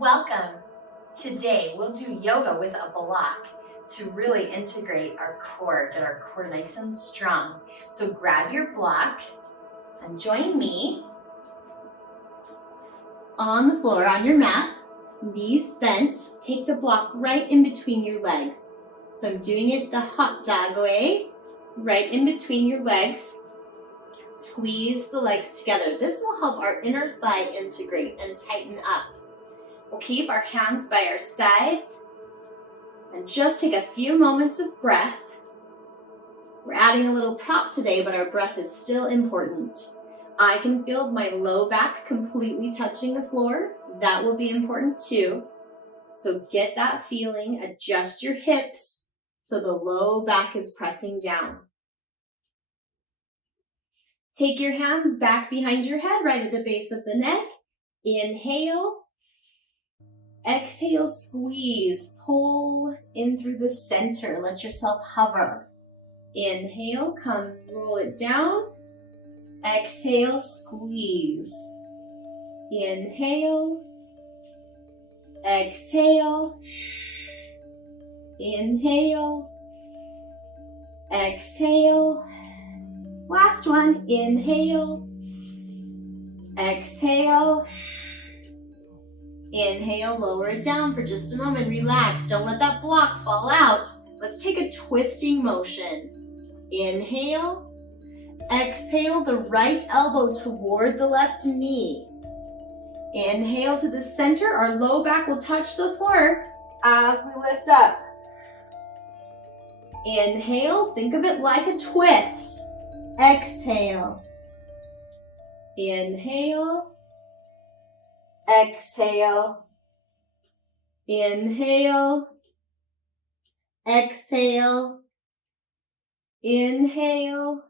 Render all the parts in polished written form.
Welcome. Today we'll do yoga with a block to really integrate our core, get our core nice and strong. So grab your block and join me on the floor on your mat, knees bent. Take the block right in between your legs. So I'm doing it the hot dog way, right in between your legs. Squeeze the legs together. This will help our inner thigh integrate and tighten up. We'll keep our hands by our sides and just take a few moments of breath. We're adding a little prop today, but our breath is still important. I can feel my low back completely touching the floor. That will be important too. So get that feeling, adjust your hips so the low back is pressing down. Take your hands back behind your head, right at the base of the neck. Inhale. Exhale, squeeze. Pull in through the center. Let yourself hover. Inhale, come roll it down. Exhale, squeeze. Inhale. Exhale. Inhale. Exhale. Last one, inhale, exhale, inhale, lower it down for just a moment, relax, don't let that block fall out. Let's take a twisting motion. Inhale, exhale the right elbow toward the left knee. Inhale to the center, our low back will touch the floor as we lift up. Inhale, think of it like a twist. Exhale, inhale, exhale, inhale, exhale, inhale,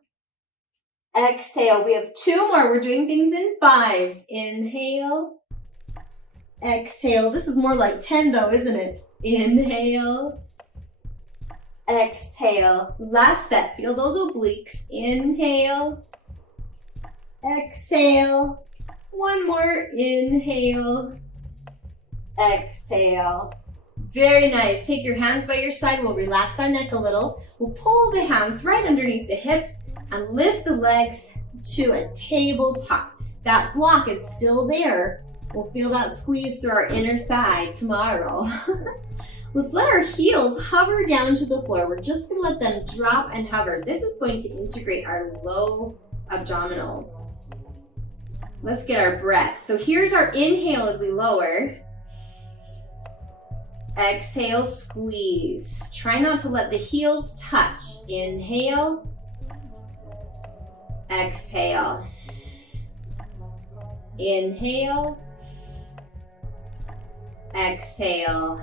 exhale. We have two more. We're doing things in fives. Inhale, exhale. This is more like 10 though, isn't it? Inhale, exhale. Last set. Feel those obliques. Inhale. Exhale. One more. Inhale. Exhale. Very nice. Take your hands by your side. We'll relax our neck a little. We'll pull the hands right underneath the hips and lift the legs to a tabletop. That block is still there. We'll feel that squeeze through our inner thigh tomorrow. Let's let our heels hover down to the floor. We're just gonna let them drop and hover. This is going to integrate our low abdominals. Let's get our breath. So here's our inhale as we lower. Exhale, squeeze. Try not to let the heels touch. Inhale. Exhale. Inhale. Exhale.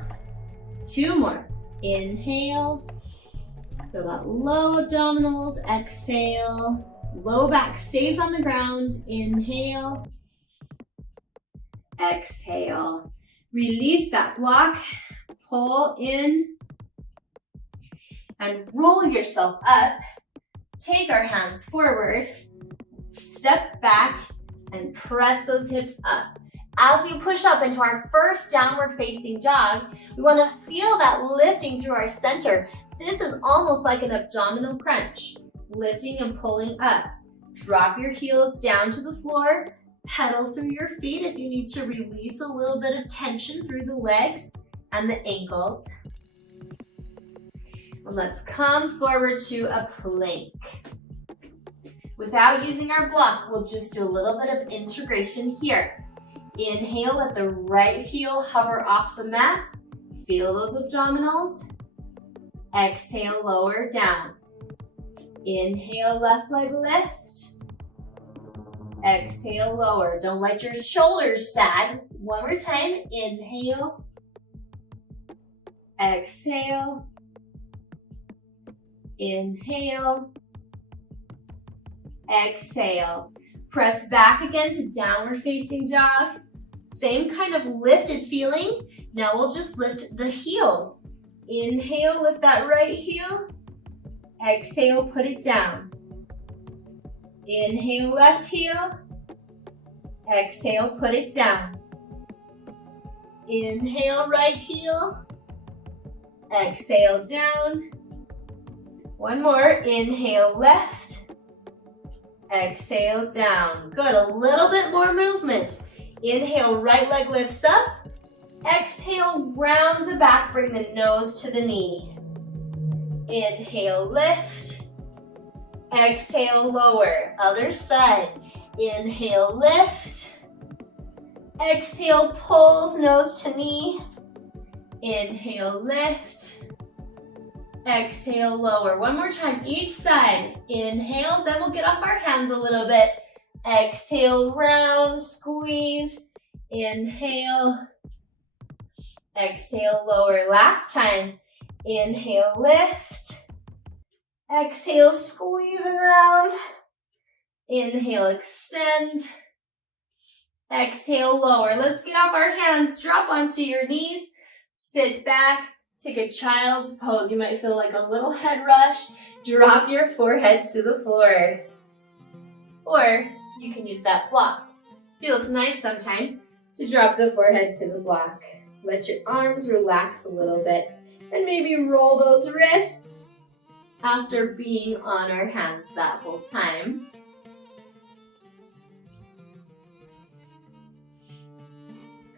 Two more. Inhale. Feel that low abdominals. Exhale. Low back stays on the ground. Inhale. Exhale. Release that block. Pull in. And roll yourself up. Take our hands forward. Step back and press those hips up. As you push up into our first downward facing dog, we want to feel that lifting through our center. This is almost like an abdominal crunch. Lifting and pulling up. Drop your heels down to the floor. Pedal through your feet if you need to release a little bit of tension through the legs and the ankles. And let's come forward to a plank. Without using our block, we'll just do a little bit of integration here. Inhale, let the right heel hover off the mat. Feel those abdominals. Exhale, lower down. Inhale, left leg lift. Exhale, lower. Don't let your shoulders sag. One more time. Inhale. Exhale. Inhale. Exhale. Press back again to downward facing dog. Same kind of lifted feeling. Now we'll just lift the heels. Inhale, lift that right heel. Exhale, put it down. Inhale, left heel. Exhale, put it down. Inhale, right heel. Exhale, down. One more. Inhale, left. Exhale, down. Good. A little bit more movement. Inhale, right leg lifts up. Exhale, round the back. Bring the nose to the knee. Inhale, lift. Exhale, lower. Other side. Inhale, lift. Exhale, pulls, nose to knee. Inhale, lift. Exhale, lower. One more time, each side. Inhale, then we'll get off our hands a little bit. Exhale, round, squeeze. Inhale. Exhale, lower. Last time. Inhale, lift. Exhale, squeeze and round. Inhale, extend. Exhale, lower. Let's get off our hands. Drop onto your knees. Sit back. Take a child's pose. You might feel like a little head rush. Drop your forehead to the floor. Or you can use that block. Feels nice sometimes to drop the forehead to the block. Let your arms relax a little bit. And maybe roll those wrists after being on our hands that whole time.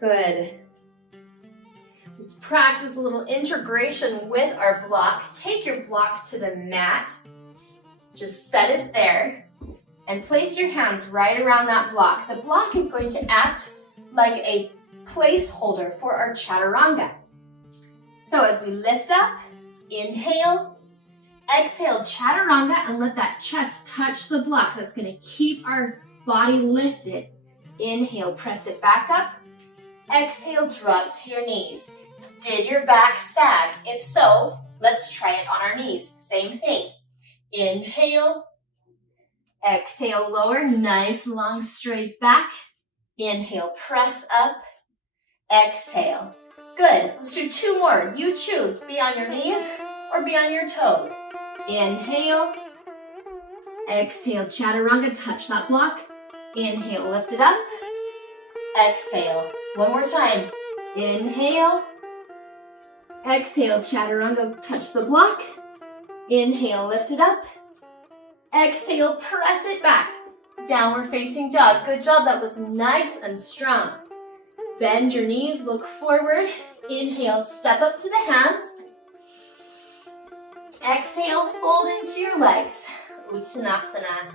Good. Let's practice a little integration with our block. Take your block to the mat. Just set it there and place your hands right around that block. The block is going to act like a placeholder for our chaturanga. So as we lift up, inhale, exhale, chaturanga, and let that chest touch the block. That's going to keep our body lifted. Inhale, press it back up. Exhale, drop to your knees. Did your back sag? If so, let's try it on our knees. Same thing. Inhale. Exhale, lower. Nice, long, straight back. Inhale, press up. Exhale. Good. Let's do two more. You choose. Be on your knees or be on your toes. Inhale. Exhale, chaturanga. Touch that block. Inhale, lift it up. Exhale. One more time. Inhale. Exhale, chaturanga, touch the block. Inhale, lift it up. Exhale, press it back. Downward facing dog. Good job, that was nice and strong. Bend your knees, look forward. Inhale, step up to the hands. Exhale, fold into your legs. Uttanasana.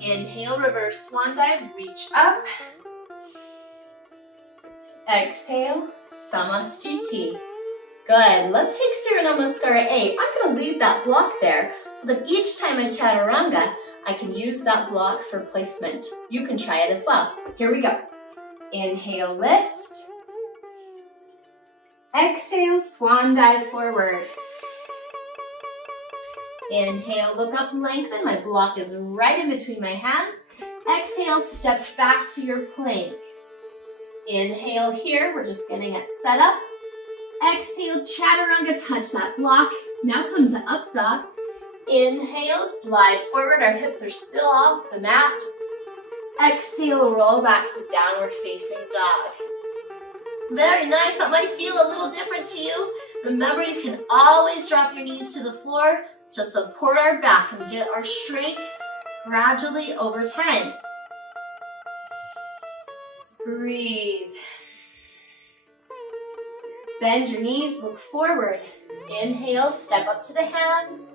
Inhale, reverse swan dive, reach up. Exhale, Samastiti. Good. Let's take Surya Namaskara 8. I'm going to leave that block there so that each time I chaturanga, I can use that block for placement. You can try it as well. Here we go. Inhale, lift. Exhale, swan dive forward. Inhale, look up, lengthen. My block is right in between my hands. Exhale, step back to your plank. Inhale here, we're just getting it set up. Exhale, chaturanga, touch that block. Now come to up dog. Inhale, slide forward. Our hips are still off the mat. Exhale, roll back to downward facing dog. Very nice. That might feel a little different to you. Remember, you can always drop your knees to the floor to support our back and get our strength gradually over time. Breathe. Bend your knees, look forward. Inhale, step up to the hands.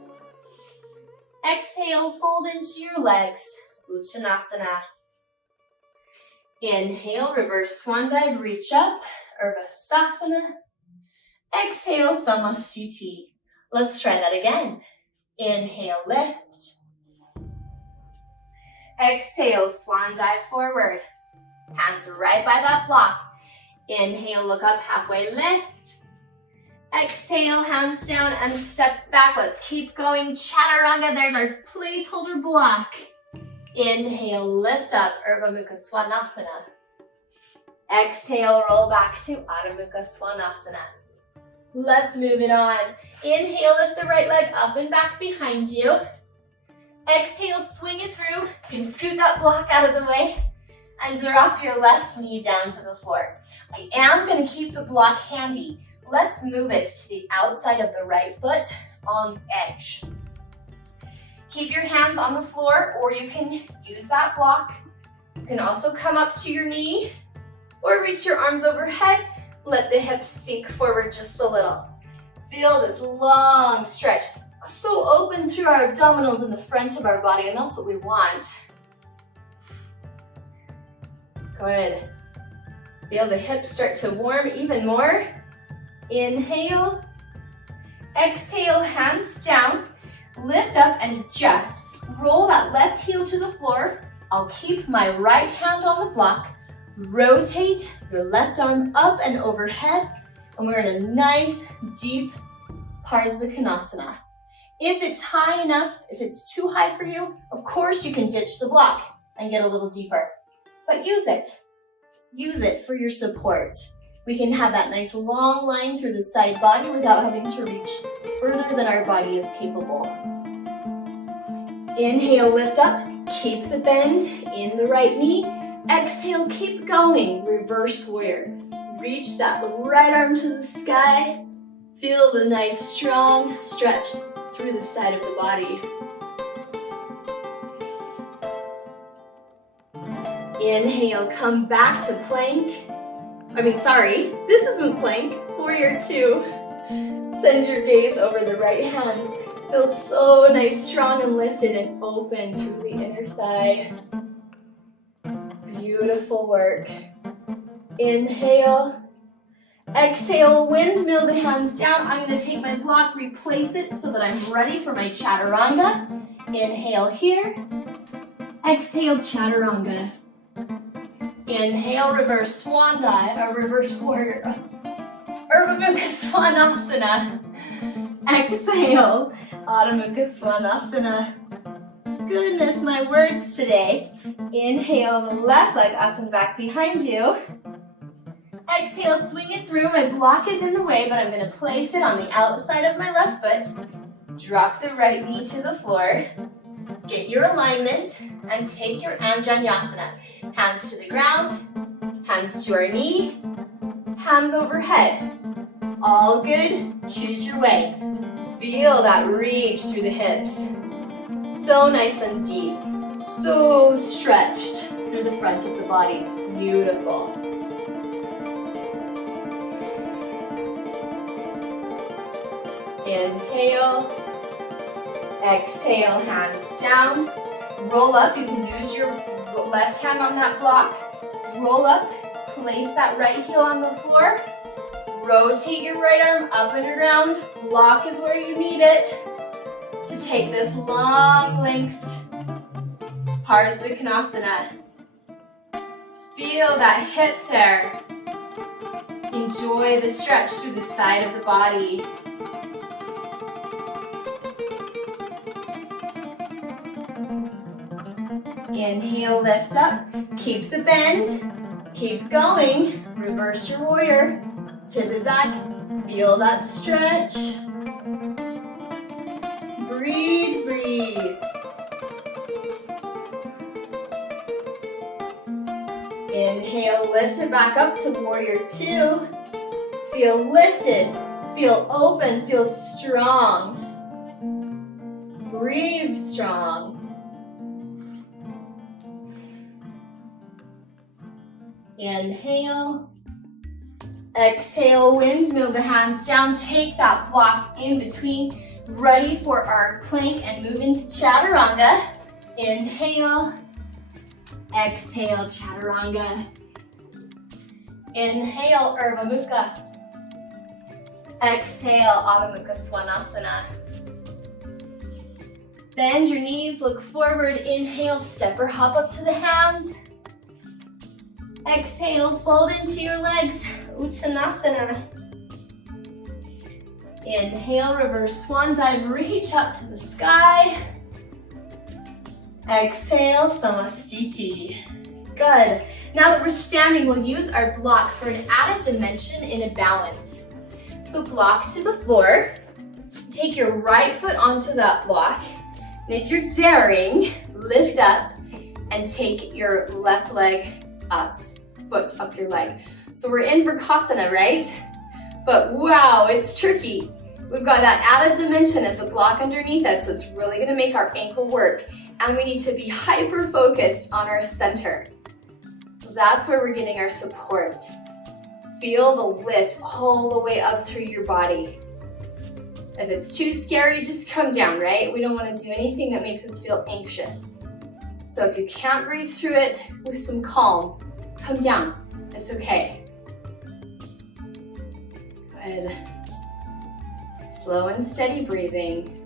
Exhale, fold into your legs. Uttanasana. Inhale, reverse swan dive, reach up. Urdhva. Exhale, Samastiti. Let's try that again. Inhale, lift. Exhale, swan dive forward. Hands right by that block. Inhale, look up, halfway lift. Exhale, hands down and step back. Let's keep going. Chaturanga, there's our placeholder block. Inhale, lift up, Urdhva Mukha Svanasana. Exhale, roll back to Adho Mukha Svanasana. Let's move it on. Inhale, lift the right leg up and back behind you. Exhale, swing it through. You can scoot that block out of the way. and drop your left knee down to the floor. I am going to keep the block handy. Let's move it to the outside of the right foot on the edge. Keep your hands on the floor, or you can use that block. You can also come up to your knee or reach your arms overhead. Let the hips sink forward just a little. Feel this long stretch. So open through our abdominals in the front of our body, and that's what we want. Good. Feel the hips start to warm even more. Inhale. Exhale, hands down. Lift up and just roll that left heel to the floor. I'll keep my right hand on the block. Rotate your left arm up and overhead, and we're in a nice, deep Parsvakonasana. If it's high enough, if it's too high for you, of course you can ditch the block and get a little deeper. But use it. Use it for your support. We can have that nice long line through the side body without having to reach further than our body is capable. Inhale, lift up. Keep the bend in the right knee. Exhale, keep going. Reverse warrior. Reach that right arm to the sky. Feel the nice strong stretch through the side of the body. Inhale, come back to plank. This isn't plank. Warrior 2. Send your gaze over the right hand. Feel so nice, strong and lifted and open through the inner thigh. Beautiful work. Inhale. Exhale, windmill the hands down. I'm going to take my block, replace it so that I'm ready for my chaturanga. Inhale here. Exhale, chaturanga. Inhale, reverse swan dive, or reverse warrior. Urdhva Mukha Svanasana. Exhale, Adho Mukha Svanasana. Goodness, my words today. Inhale, the left leg up and back behind you. Exhale, swing it through. My block is in the way, but I'm going to place it on the outside of my left foot. Drop the right knee to the floor. Get your alignment and take your Anjaneyasana. Hands to the ground, hands to our knee, hands overhead. All good, choose your way. Feel that reach through the hips. So nice and deep, so stretched through the front of the body. It's beautiful. Inhale, exhale, hands down. Roll up, you can use your left hand on that block. Roll up, place that right heel on the floor. Rotate your right arm up and around. Block is where you need it to take this long length Parsvakonasana. Feel that hip there. Enjoy the stretch through the side of the body. Inhale, lift up, keep the bend, keep going, reverse your warrior, tip it back, feel that stretch. Breathe, breathe. Inhale, lift it back up to warrior 2. Feel lifted, feel open, feel strong. Breathe strong. Inhale, exhale, windmill the hands down, take that block in between, ready for our plank and move into chaturanga. Inhale, exhale, chaturanga. Inhale, Urdhva Mukha. Exhale, Adho Mukha Svanasana. Bend your knees, look forward, inhale, step or hop up to the hands. Exhale, fold into your legs, Uttanasana. Inhale, reverse swan dive, reach up to the sky. Exhale, Samastiti. Good. Now that we're standing, we'll use our block for an added dimension in a balance. So block to the floor, take your right foot onto that block, and if you're daring, lift up and take your left leg up, foot up your leg. So we're in Vrksasana, right? But wow, it's tricky. We've got that added dimension of the block underneath us, so it's really gonna make our ankle work. And we need to be hyper-focused on our center. That's where we're getting our support. Feel the lift all the way up through your body. If it's too scary, just come down, right? We don't want to do anything that makes us feel anxious. So if you can't breathe through it with some calm, come down. It's okay. Good. Slow and steady breathing.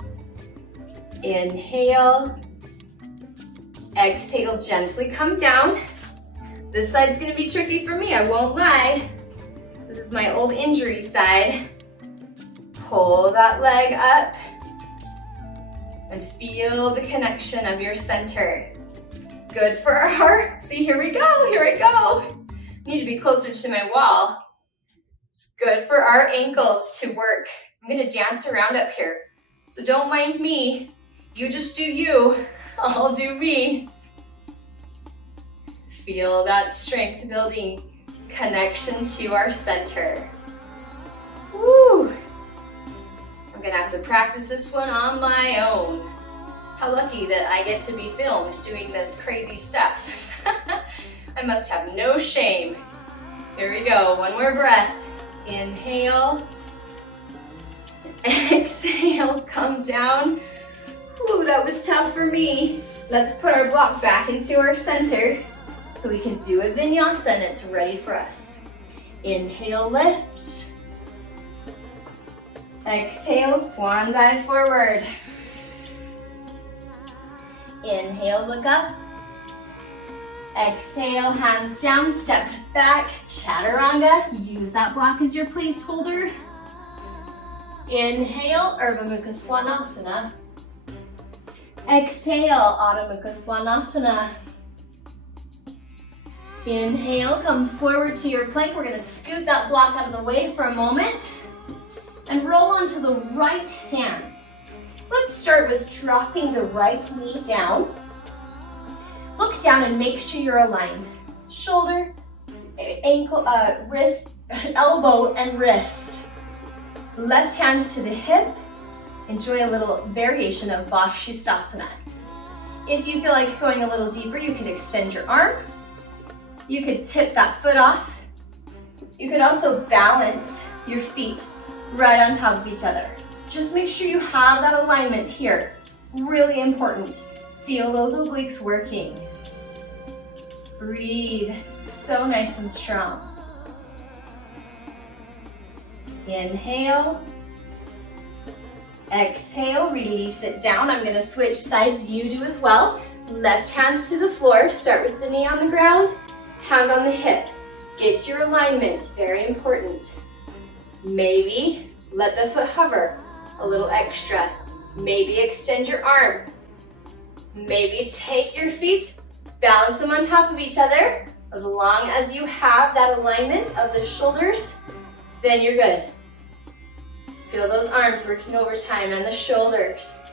Inhale. Exhale, gently come down. This side's gonna be tricky for me, I won't lie. This is my old injury side. Pull that leg up and feel the connection of your center. It's good for our heart. See, here we go, here I go. Need to be closer to my wall. It's good for our ankles to work. I'm gonna dance around up here. So don't mind me. You just do you. I'll do me. Feel that strength building connection to our center. Woo! I'm gonna have to practice this one on my own. How lucky that I get to be filmed doing this crazy stuff. I must have no shame. Here we go, one more breath. Inhale. Exhale, come down. Ooh, that was tough for me. Let's put our block back into our center so we can do a vinyasa and it's ready for us. Inhale, lift. Exhale, swan dive forward. Inhale, look up. Exhale, hands down, step back, chaturanga. Use that block as your placeholder. Inhale, Urdhva Mukha Svanasana. Exhale, Adho Mukha Svanasana. Inhale, come forward to your plank. We're gonna scoot that block out of the way for a moment and roll onto the right hand. Let's start with dropping the right knee down. Look down and make sure you're aligned. Shoulder, ankle, wrist, elbow, and wrist. Left hand to the hip. Enjoy a little variation of Vashisthasana. If you feel like going a little deeper, you could extend your arm. You could tip that foot off. You could also balance your feet right on top of each other. Just make sure you have that alignment here. Really important. Feel those obliques working. Breathe. So nice and strong. Inhale. Exhale, release it down. I'm gonna switch sides, you do as well. Left hand to the floor, start with the knee on the ground, hand on the hip. Get your alignment, very important. Maybe let the foot hover a little extra. Maybe extend your arm. Maybe take your feet, balance them on top of each other. As long as you have that alignment of the shoulders, then you're good. Feel those arms working overtime and the shoulders.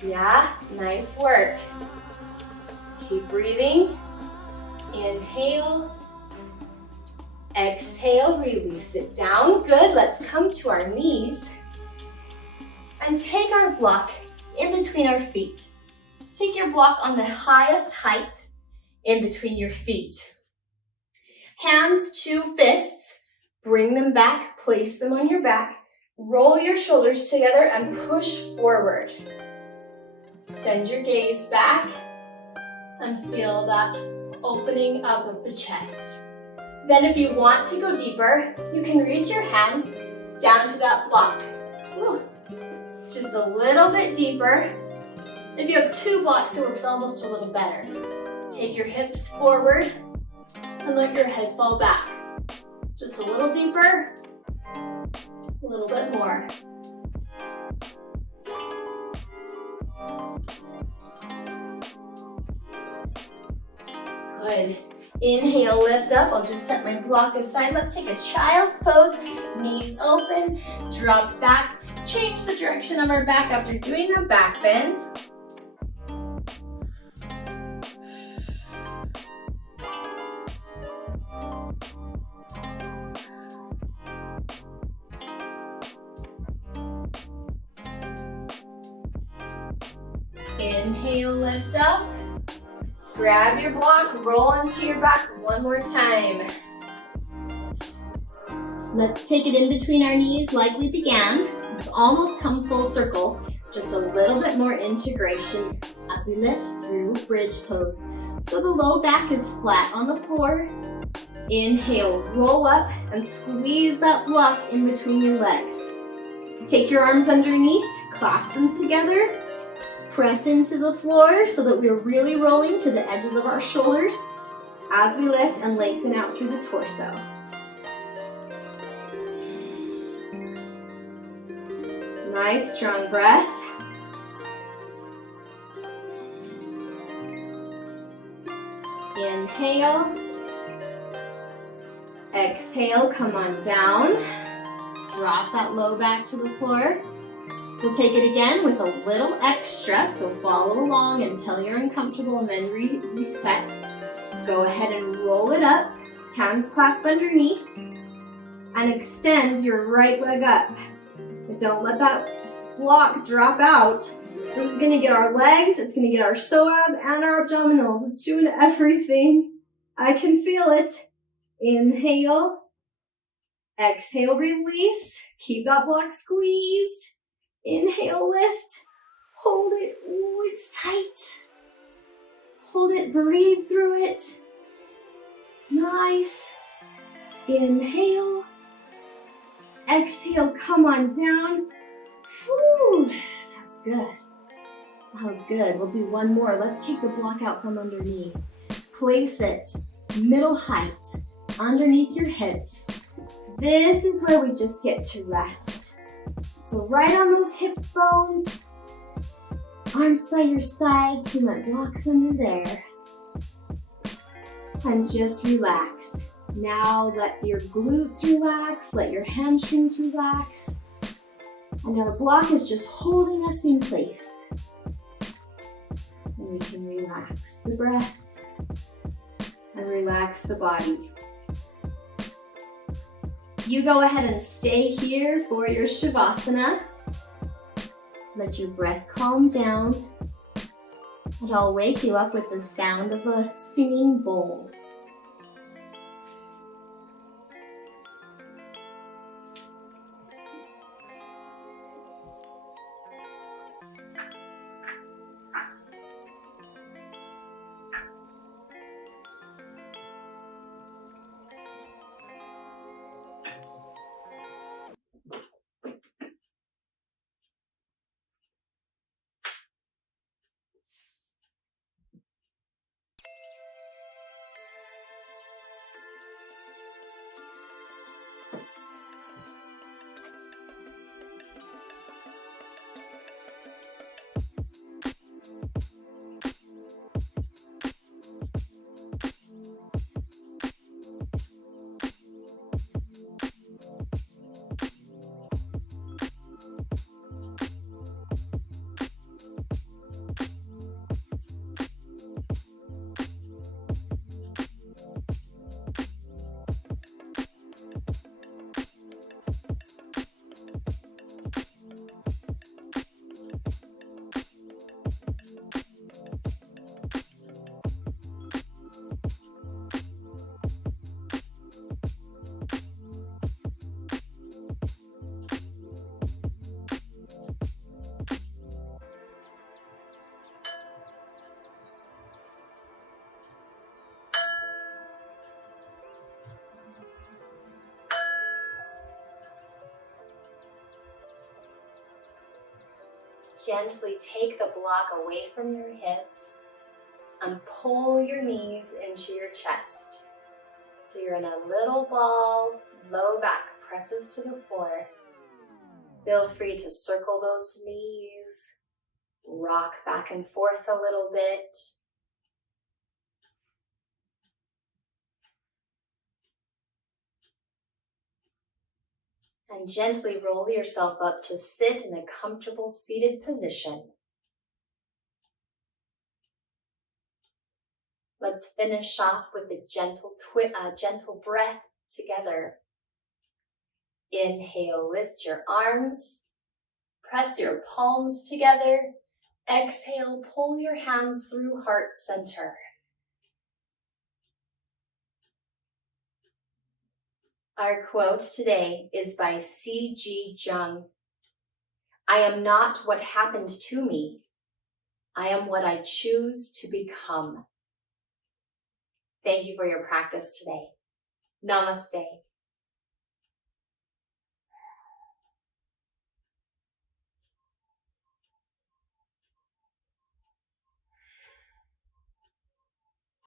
Yeah, nice work. Keep breathing. Inhale. Exhale, release it down. Good, let's come to our knees and take our block in between our feet. Take your block on the highest height in between your feet. Hands to fists, bring them back, place them on your back, roll your shoulders together and push forward. Send your gaze back and feel that opening up of the chest. Then if you want to go deeper, you can reach your hands down to that block. Ooh, just a little bit deeper. If you have two blocks, it works almost a little better. Take your hips forward and let your head fall back. Just a little deeper, a little bit more. Good. Inhale, lift up. I'll just set my block aside. Let's take a child's pose. Knees open, drop back. Change the direction of our back after doing a back bend. Inhale, lift up. Grab your block, roll onto your back one more time. Let's take it in between our knees like we began. We've almost come full circle. Just a little bit more integration as we lift through bridge pose. So the low back is flat on the floor. Inhale, roll up and squeeze that block in between your legs. Take your arms underneath, clasp them together. Press into the floor so that we're really rolling to the edges of our shoulders as we lift and lengthen out through the torso. Nice, strong breath. Inhale. Exhale, come on down. Drop that low back to the floor. We'll take it again with a little extra, so follow along until you're uncomfortable and then reset. Go ahead and roll it up, hands clasped underneath, and extend your right leg up. But don't let that block drop out. This is gonna get our legs, it's gonna get our psoas and our abdominals. It's doing everything. I can feel it. Inhale, exhale, release. Keep that block squeezed. Inhale, lift. Hold it. Ooh, it's tight. Hold it, breathe through it. Nice. Inhale. Exhale, come on down. Whew, that's good. That was good. We'll do one more. Let's take the block out from underneath. Place it middle height underneath your hips. This is where we just get to rest. So right on those hip bones, arms by your sides, see my blocks under there. And just relax. Now let your glutes relax, let your hamstrings relax. And our block is just holding us in place. And we can relax the breath and relax the body. You go ahead and stay here for your Shavasana. Let your breath calm down. And I'll wake you up with the sound of a singing bowl. Gently take the block away from your hips and pull your knees into your chest. So you're in a little ball, low back presses to the floor. Feel free to circle those knees, rock back and forth a little bit. And gently roll yourself up to sit in a comfortable seated position. Let's finish off with a gentle breath together. Inhale, lift your arms, press your palms together, Exhale, pull your hands through heart center. Our quote today is by C.G. Jung. I am not what happened to me. I am what I choose to become. Thank you for your practice today. Namaste.